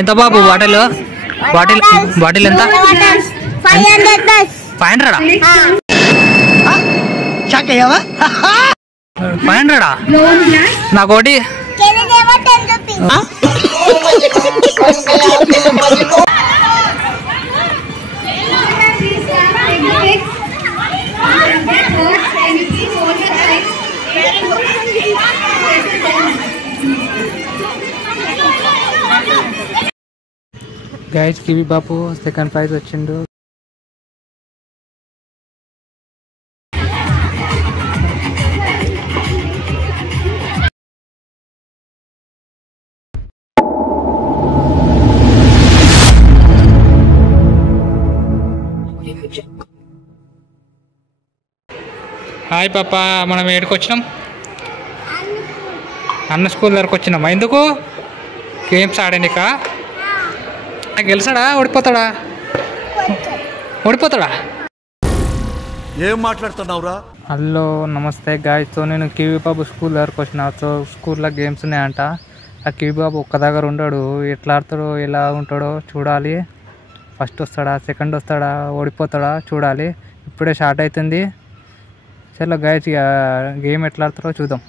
ఎంత బాబు bottle bottle bottle ఎంత 500 500 నాకోటి గైస్ కివి బాపు సెకండ్ ప్రైజ్ వచ్చిండు. హాయ్ పాప, మనం ఏడికి వచ్చినాం? అన్న స్కూల్ దగ్గరకు వచ్చినామా? ఎందుకు? గేమ్స్ ఆడనికా? గెలిచాడా ఓడిపోతాడా? ఓడిపోతాడా? ఏం మాట్లాడుతున్నావురా? హలో నమస్తే గాయస్. సో నేను కివి బాబు స్కూల్ దగ్గరకు వచ్చిన. సో స్కూల్లో గేమ్స్ ఉన్నాయంట. ఆ కివి బాబు ఒక్క దగ్గర ఉండడు. ఎట్లా ఆడతాడో ఎలా ఉంటాడో చూడాలి. ఫస్ట్ వస్తాడా, సెకండ్ వస్తాడా, ఓడిపోతాడా చూడాలి. ఇప్పుడే స్టార్ట్ అవుతుంది. చలో గాయస్, ఇక గేమ్ ఎట్లా ఆడతారో చూద్దాం.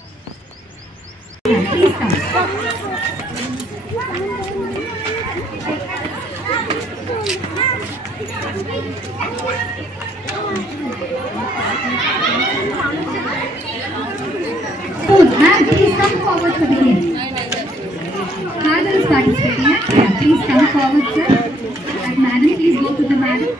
Please come forward for the game. Father is participating. Yeah, please come forward, sir. And madam, please go to the madam.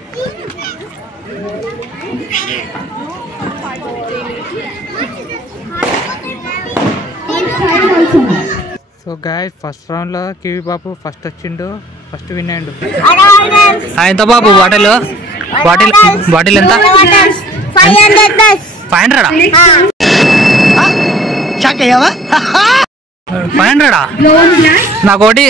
So guys, first రౌండ్లో కివి బాబు ఫస్ట్ వచ్చిండు, ఫస్ట్ విన్ అయ్యిండు. ఎంత బాబు బాటిల్ బాటిల్ బాటిల్ ఎంత? 500 నాకోటి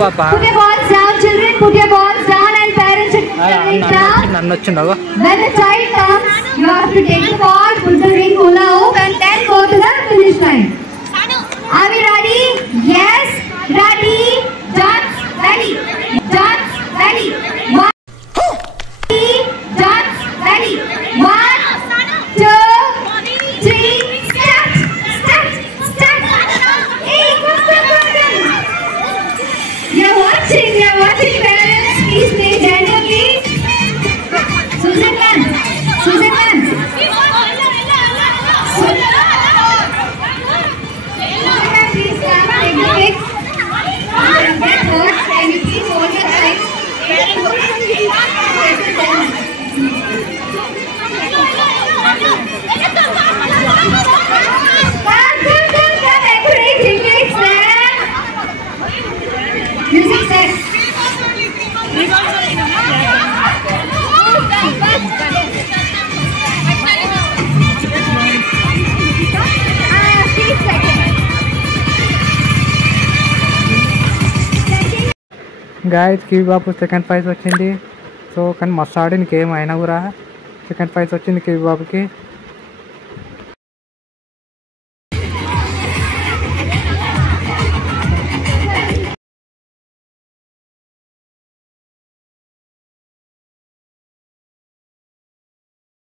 పాప. నన్ను వచ్చిండు. గాయస్ కివి బాబు second prize వచ్చింది. సో కానీ మస్తు ఆడిన గేమ్ అయినా కూడా సెకండ్ ప్రైజ్ వచ్చింది కివి బాబుకి.